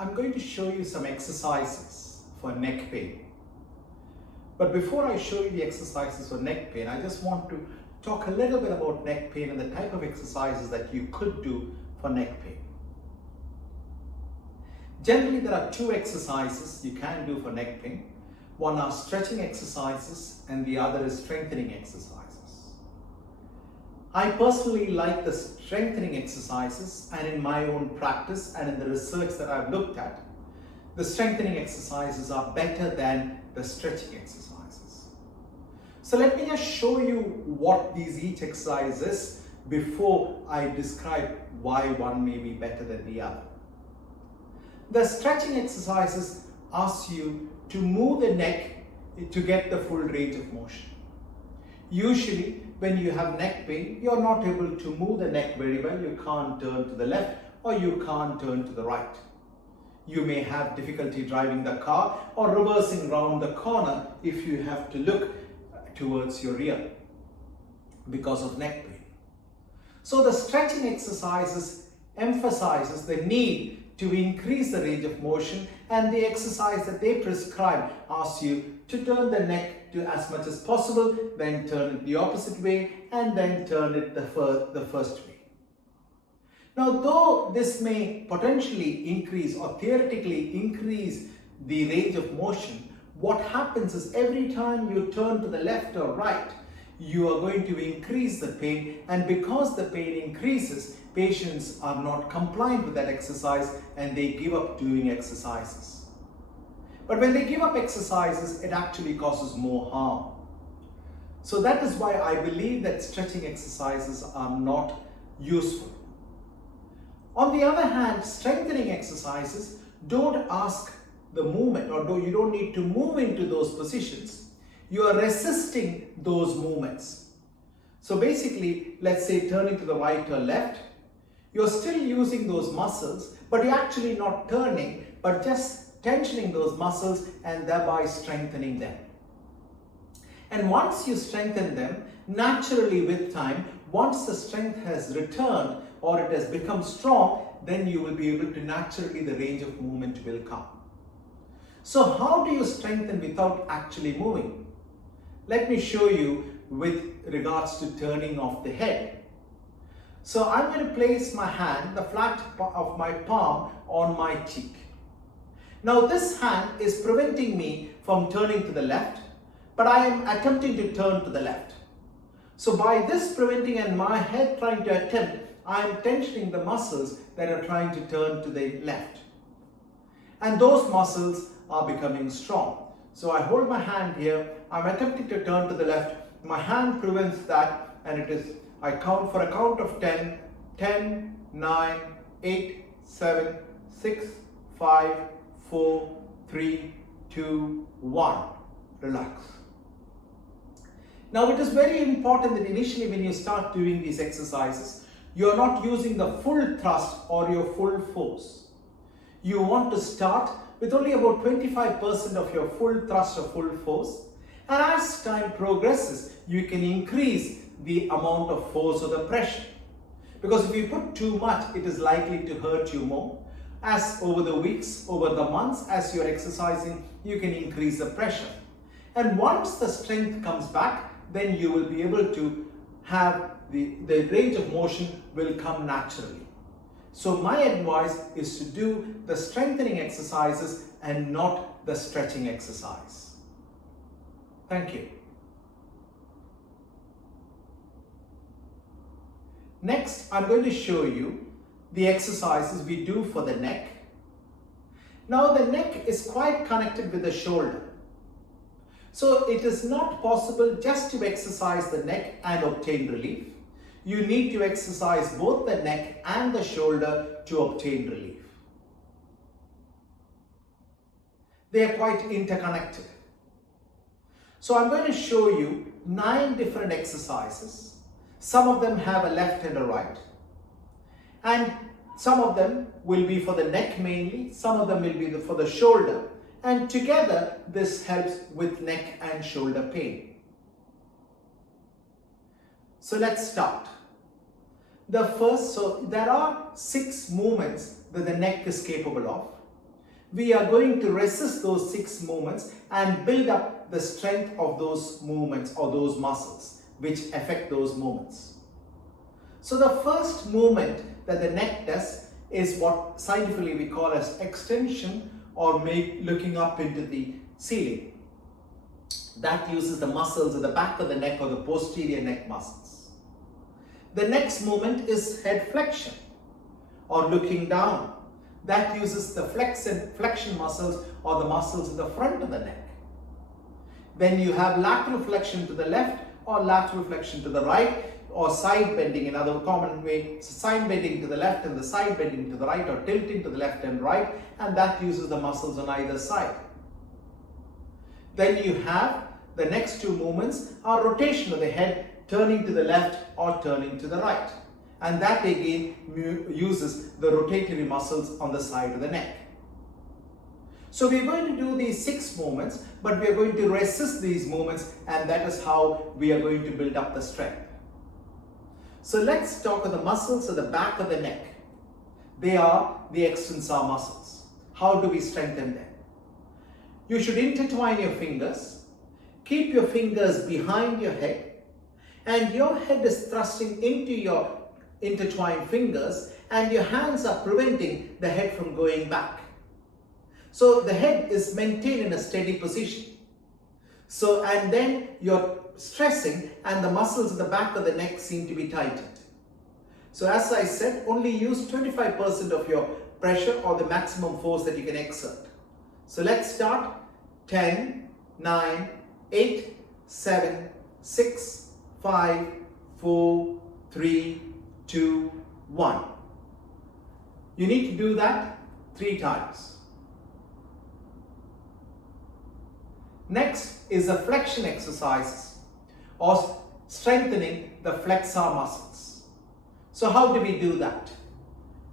I'm going to show you some exercises for neck pain. But before I show you the exercises for neck pain, I just want to talk a little bit about neck pain and the type of exercises that you could do for neck pain. Generally, there are two exercises you can do for neck pain. One are stretching exercises and the other is strengthening exercises. I personally like the strengthening exercises, and in my own practice and in the research that I've looked at, the strengthening exercises are better than the stretching exercises. So let me just show you what each exercise is before I describe why one may be better than the other. The stretching exercises ask you to move the neck to get the full range of motion. Usually, when you have neck pain, you're not able to move the neck very well. You can't turn to the left or you can't turn to the right. You may have difficulty driving the car or reversing around the corner if you have to look towards your rear because of neck pain. So the stretching exercises emphasizes the need to increase the range of motion, and the exercise that they prescribe asks you to turn the neck to as much as possible, then turn it the opposite way, and then turn it the first way. Now, though this may potentially increase or theoretically increase the range of motion, what happens is every time you turn to the left or right, you are going to increase the pain, and because the pain increases, patients are not compliant with that exercise and they give up doing exercises. But when they give up exercises, it actually causes more harm. So that is why I believe that stretching exercises are not useful. On the other hand, strengthening exercises don't ask the movement, or you don't need to move into those positions. You are resisting those movements. So basically, let's say turning to the right or left, you're still using those muscles, but you're actually not turning, but just tensioning those muscles and thereby strengthening them. And once you strengthen them, naturally with time, once the strength has returned or it has become strong, then you will be able to naturally, the range of movement will come. So how do you strengthen without actually moving? Let me show you with regards to turning of the head. So I'm going to place my hand, the flat of my palm, on my cheek. Now this hand is preventing me from turning to the left, but I am attempting to turn to the left. So by this preventing and my head trying to attempt, I am tensioning the muscles that are trying to turn to the left. And those muscles are becoming strong. So I hold my hand here, I'm attempting to turn to the left, my hand prevents that, and I count for a count of 10, 10, 9, 8, 7, 6, 5, 4, 3, 2, 1. Relax. Now it is very important that initially when you start doing these exercises, you are not using the full thrust or your full force. You want to start with only about 25% of your full thrust or full force, and as time progresses, you can increase the amount of force or the pressure. Because if you put too much, it is likely to hurt you more. As over the weeks, over the months, as you're exercising, you can increase the pressure. And once the strength comes back, then you will be able to have the range of motion will come naturally. So my advice is to do the strengthening exercises and not the stretching exercise. Thank you. Next, I'm going to show you the exercises we do for the neck. Now the neck is quite connected with the shoulder. So it is not possible just to exercise the neck and obtain relief. You need to exercise both the neck and the shoulder to obtain relief. They are quite interconnected. So I'm going to show you 9 different exercises. Some of them have a left and a right. And some of them will be for the neck mainly, some of them will be for the shoulder. And together this helps with neck and shoulder pain. So let's start. So there are 6 movements that the neck is capable of. we are going to resist those 6 movements and build up the strength of those movements or those muscles which affect those movements. So the first movement that the neck does is what scientifically we call as extension or looking up into the ceiling. That uses the muscles at the back of the neck or the posterior neck muscles. The next movement is head flexion or looking down. That uses the flexion muscles or the muscles in the front of the neck. Then you have lateral flexion to the left or lateral flexion to the right, or side bending, another common way, side bending to the left and the side bending to the right, or tilting to the left and right, and that uses the muscles on either side. Then you have the next 2 movements are rotation of the head, turning to the left or turning to the right, and that again uses the rotatory muscles on the side of the neck. So we are going to do these 6 movements, but we are going to resist these movements, and that is how we are going to build up the strength. So let's talk of the muscles at the back of the neck. They are the extensor muscles. How do we strengthen them? You should intertwine your fingers, keep your fingers behind your head, and your head is thrusting into your intertwined fingers, and your hands are preventing the head from going back. So the head is maintained in a steady position. So, and then you're stressing and the muscles at the back of the neck seem to be tightened. So as I said, only use 25% of your pressure or the maximum force that you can exert. So let's start. 10, 9, 8, 7, 6, 5, 4, 3, 2, 1. You need to do that 3 times. Next is the flexion exercises or strengthening the flexor muscles. So how do we do that?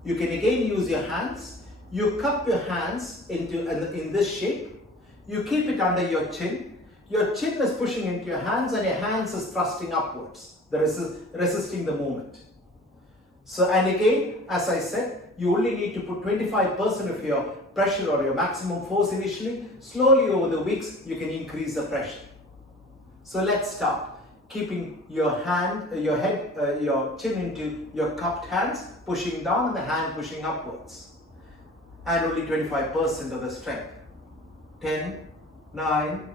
You can again use your hands. You cup your hands in this shape. You keep it under your chin. Your chin is pushing into your hands and your hands is thrusting upwards, resisting the movement. So, and again, as I said, you only need to put 25% of your pressure or your maximum force initially. Slowly over the weeks, you can increase the pressure. So let's start. Keeping your chin into your cupped hands, pushing down and the hand pushing upwards. And only 25% of the strength. 10, 9,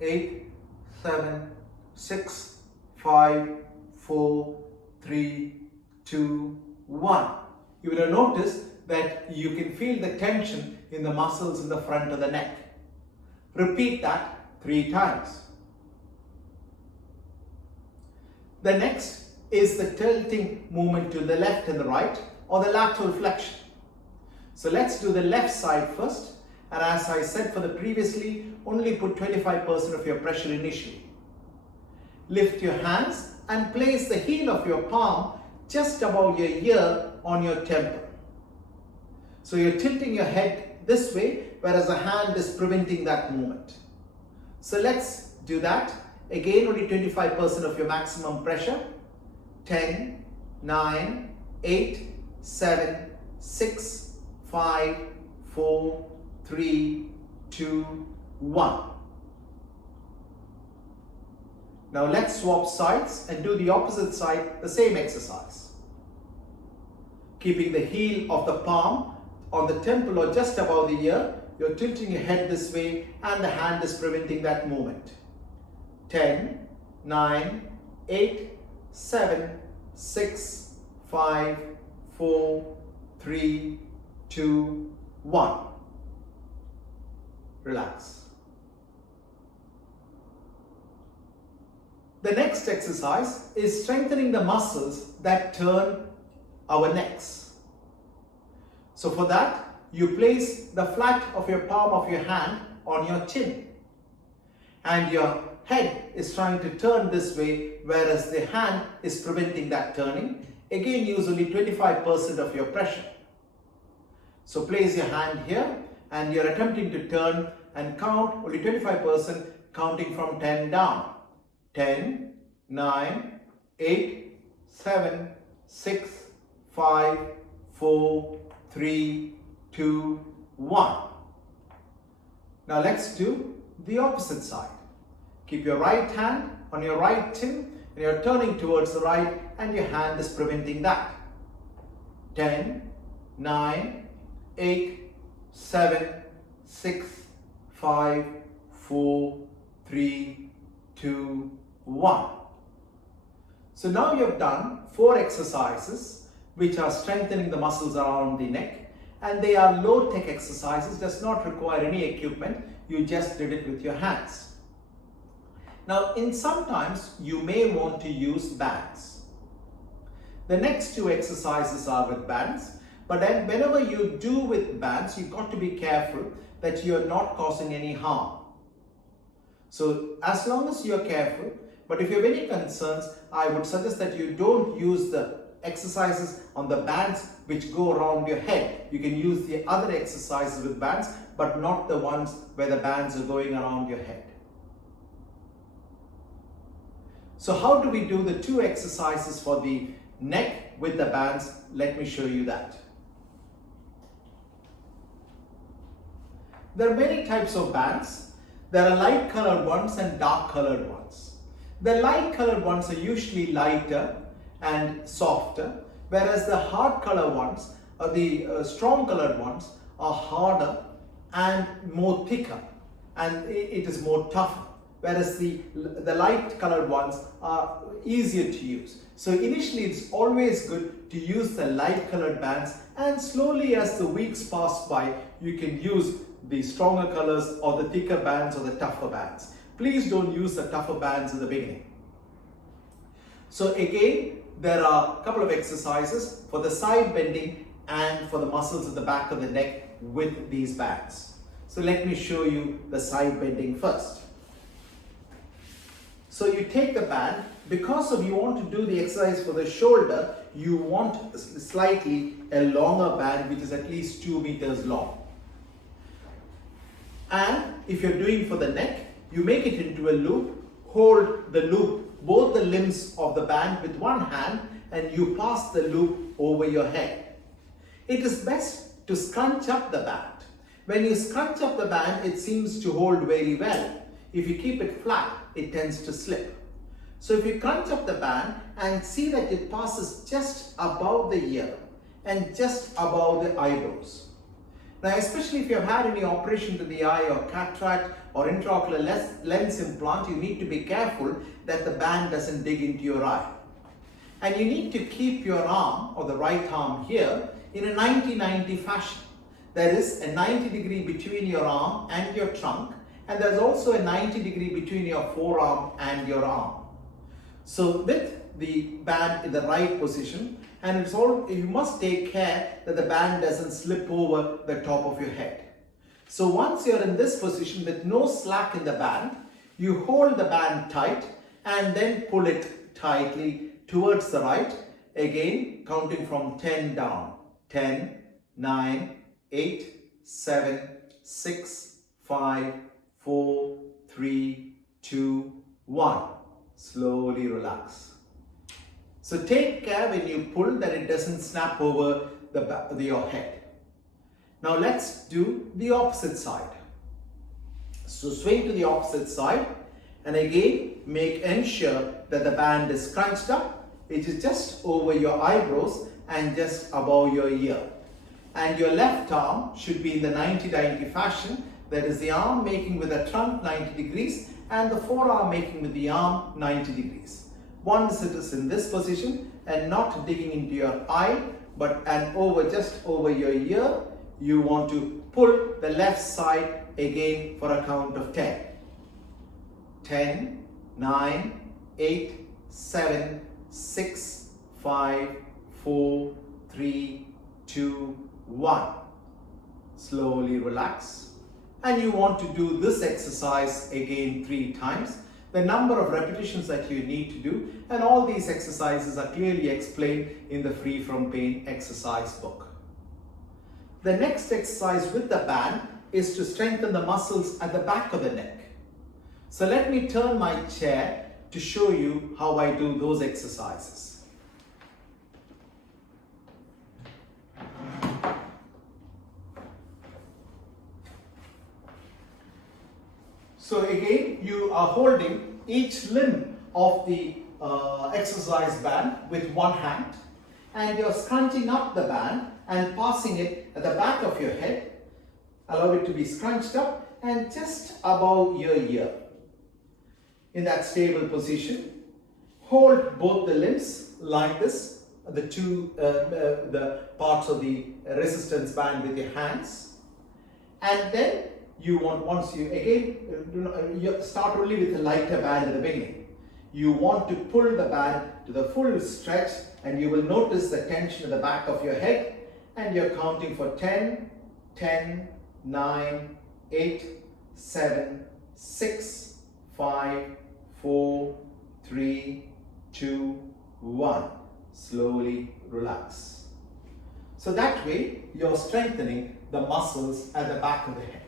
8, 7, 6, 5, 4, 3, 2, 1. You will notice that you can feel the tension in the muscles in the front of the neck. Repeat that 3 times. The next is the tilting movement to the left and the right, or the lateral flexion. So let's do the left side first. And as I said for the previously, only put 25% of your pressure initially. Lift your hands and place the heel of your palm just above your ear on your temple. So you're tilting your head this way, whereas the hand is preventing that movement. So let's do that. Again, only 25% of your maximum pressure. 10, 9, 8, 7, 6, 5, 4, 3, 2, 1. Now let's swap sides and do the opposite side, the same exercise. Keeping the heel of the palm on the temple or just above the ear, you're tilting your head this way and the hand is preventing that movement. 10, 9, 8, 7, 6, 5, 4, 3, 2, 1. Relax. The next exercise is strengthening the muscles that turn our necks. So for that, you place the flat of your palm of your hand on your chin. And your head is trying to turn this way, whereas the hand is preventing that turning. Again, use only 25% of your pressure. So place your hand here and you're attempting to turn and count only 25%, counting from 10 down. 10, 9, 8, 7, 6, 5, 4, 3, 2, 1. Now let's do the opposite side. Keep your right hand on your right chin and you're turning towards the right and your hand is preventing that. 10, 9, 8, 7, 6, 5, 4, 3, 2, 1. So now you've done 4 exercises which are strengthening the muscles around the neck, and they are low-tech exercises, does not require any equipment. You just did it with your hands. Now, sometimes you may want to use bands. The next 2 exercises are with bands, but then whenever you do with bands, you've got to be careful that you're not causing any harm. So as long as you're careful, but if you have any concerns, I would suggest that you don't use the exercises on the bands which go around your head. You can use the other exercises with bands, but not the ones where the bands are going around your head. So how do we do the 2 exercises for the neck with the bands? Let me show you that. There are many types of bands. There are light colored ones and dark colored ones. The light colored ones are usually lighter and softer, whereas the hard color ones, or the strong colored ones, are harder and more thicker, and it is more tougher, whereas the light colored ones are easier to use. So initially it's always good to use the light colored bands, and slowly as the weeks pass by, you can use the stronger colors or the thicker bands or the tougher bands. Please don't use the tougher bands in the beginning. So again, there are a couple of exercises for the side bending and for the muscles at the back of the neck with these bands. So let me show you the side bending first. So you take the band, because of you want to do the exercise for the shoulder, you want slightly a longer band which is at least 2 meters long. And if you're doing for the neck, you make it into a loop, hold the loop, both the limbs of the band with one hand, and you pass the loop over your head. It is best to scrunch up the band. When you scrunch up the band, it seems to hold very well. If you keep it flat, it tends to slip. So if you crunch up the band and see that it passes just above the ear and just above the eyebrows. Now, especially if you have had any operation to the eye or cataract or intraocular lens implant, you need to be careful that the band doesn't dig into your eye. And you need to keep your arm, or the right arm here, in a 90-90 fashion. There is a 90 degree between your arm and your trunk, and there's also a 90 degree between your forearm and your arm. So with the band in the right position, and you must take care that the band doesn't slip over the top of your head. So once you're in this position with no slack in the band, you hold the band tight and then pull it tightly towards the right, again counting from 10 down. 10, 9, 8, 7, 6, 5, 4, 3, 2, 1. Slowly relax. So take care when you pull that it doesn't snap over your head. Now let's do the opposite side. So swing to the opposite side and again ensure that the band is scrunched up. It is just over your eyebrows and just above your ear. And your left arm should be in the 90-90 fashion. That is the arm making with the trunk 90 degrees and the forearm making with the arm 90 degrees. Once it is in this position and not digging into your eye, but just over your ear, you want to pull the left side again for a count of 10. 10, 9, 8, 7, 6, 5, 4, 3, 2, 1. Slowly relax. And you want to do this exercise again 3 times. The number of repetitions that you need to do, and all these exercises are clearly explained in the Free from Pain exercise book. The next exercise with the band is to strengthen the muscles at the back of the neck. So let me turn my chair to show you how I do those exercises. So again, you are holding each limb of the exercise band with one hand, and you're scrunching up the band and passing it at the back of your head. Allow it to be scrunched up and just above your ear. In that stable position, hold both the limbs like this, the parts of the resistance band with your hands, and then you start only with a lighter band at the beginning. You want to pull the band to the full stretch, and you will notice the tension at the back of your head, and you're counting for 10, 10, 9, 8, 7, 6, 5, 4, 3, 2, 1. Slowly relax. So that way you're strengthening the muscles at the back of the head.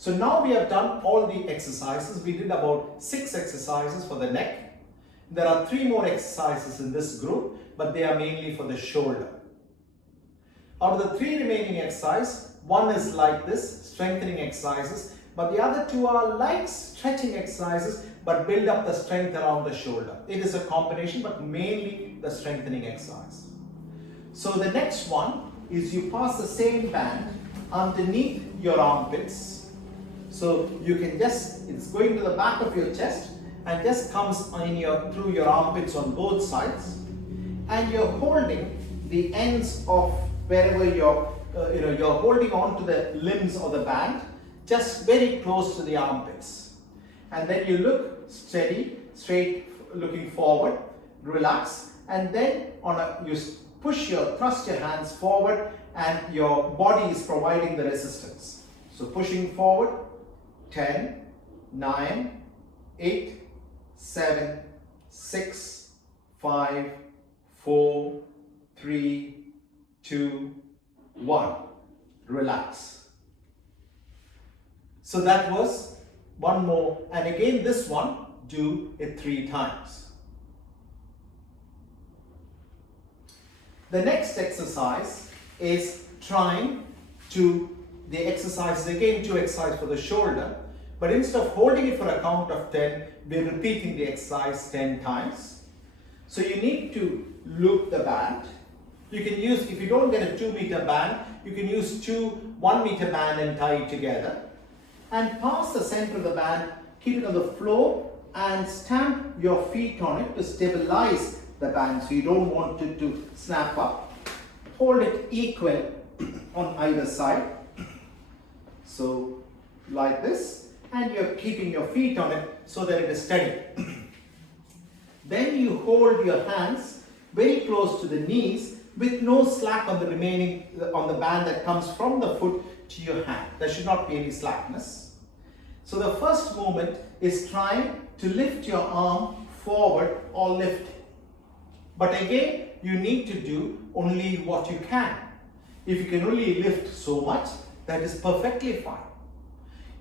So now we have done all the exercises. We did about 6 exercises for the neck. There are 3 more exercises in this group, but they are mainly for the shoulder. Out of the 3 remaining exercises, one is like this, strengthening exercises, but the other 2 are like stretching exercises, but build up the strength around the shoulder. It is a combination, but mainly the strengthening exercise. So the next one is you pass the same band underneath your armpits. So you can it's going to the back of your chest and just comes through your armpits on both sides, and you're holding the ends of wherever you're holding on to the limbs of the band, just very close to the armpits. And then you look steady, straight, looking forward, relax, and then you thrust your hands forward, and your body is providing the resistance. So pushing forward, 10, 9, 8, 7, 6, 5, 4, 3, 2, 1. Relax. So that was one more, and again this one, do it 3 times. The next exercise is the exercise is again 2 exercises for the shoulder, but instead of holding it for a count of 10, we're repeating the exercise 10 times. So you need to loop the band. You can use, if you don't get a 2-meter band, you can use 2 1-meter band and tie it together. And pass the center of the band, keep it on the floor, and stamp your feet on it to stabilize the band, so you don't want it to snap up. Hold it equal on either side. So like this, and you're keeping your feet on it so that it is steady. Then you hold your hands very close to the knees with no slack on the band that comes from the foot to your hand. There should not be any slackness. So the first movement is trying to lift your arm forward or lift. But again, you need to do only what you can. If you can only lift so much, that is perfectly fine.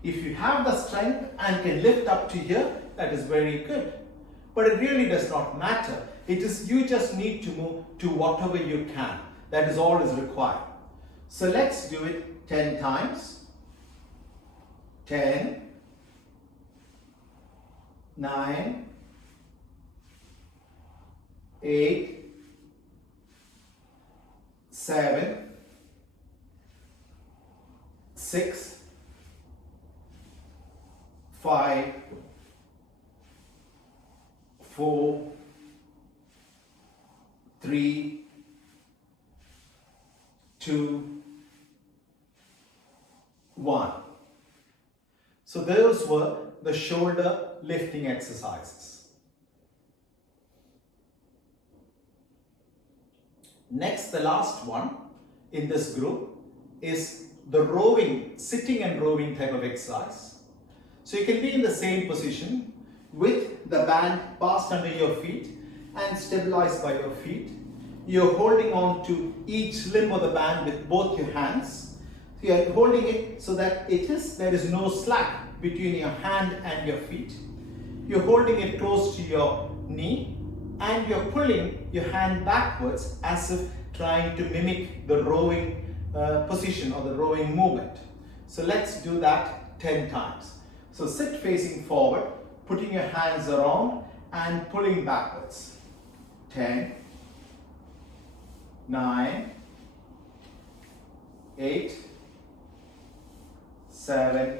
If you have the strength and can lift up to here, that is very good. But it really does not matter. You just need to move to whatever you can. That is all is required. So let's do it 10 times. 10, 9, 8, 7, 6, 5, 4, 3, 2, 1. So those were the shoulder lifting exercises. Next, the last one in this group is the rowing, sitting and rowing type of exercise. So you can be in the same position with the band passed under your feet and stabilized by your feet. You're holding on to each limb of the band with both your hands. So you're holding it so that there is no slack between your hand and your feet. You're holding it close to your knee, and you're pulling your hand backwards as if trying to mimic the rowing position or the rowing movement. So let's do that 10 times. So sit facing forward, putting your hands around and pulling backwards. 10, 9, 8, 7,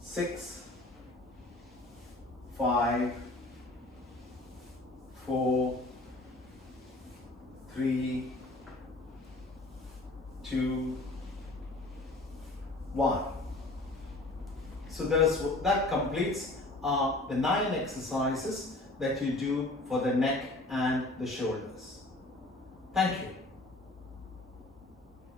6, 5, 4, 3, 2, 1. So that completes the 9 exercises that you do for the neck and the shoulders. Thank you.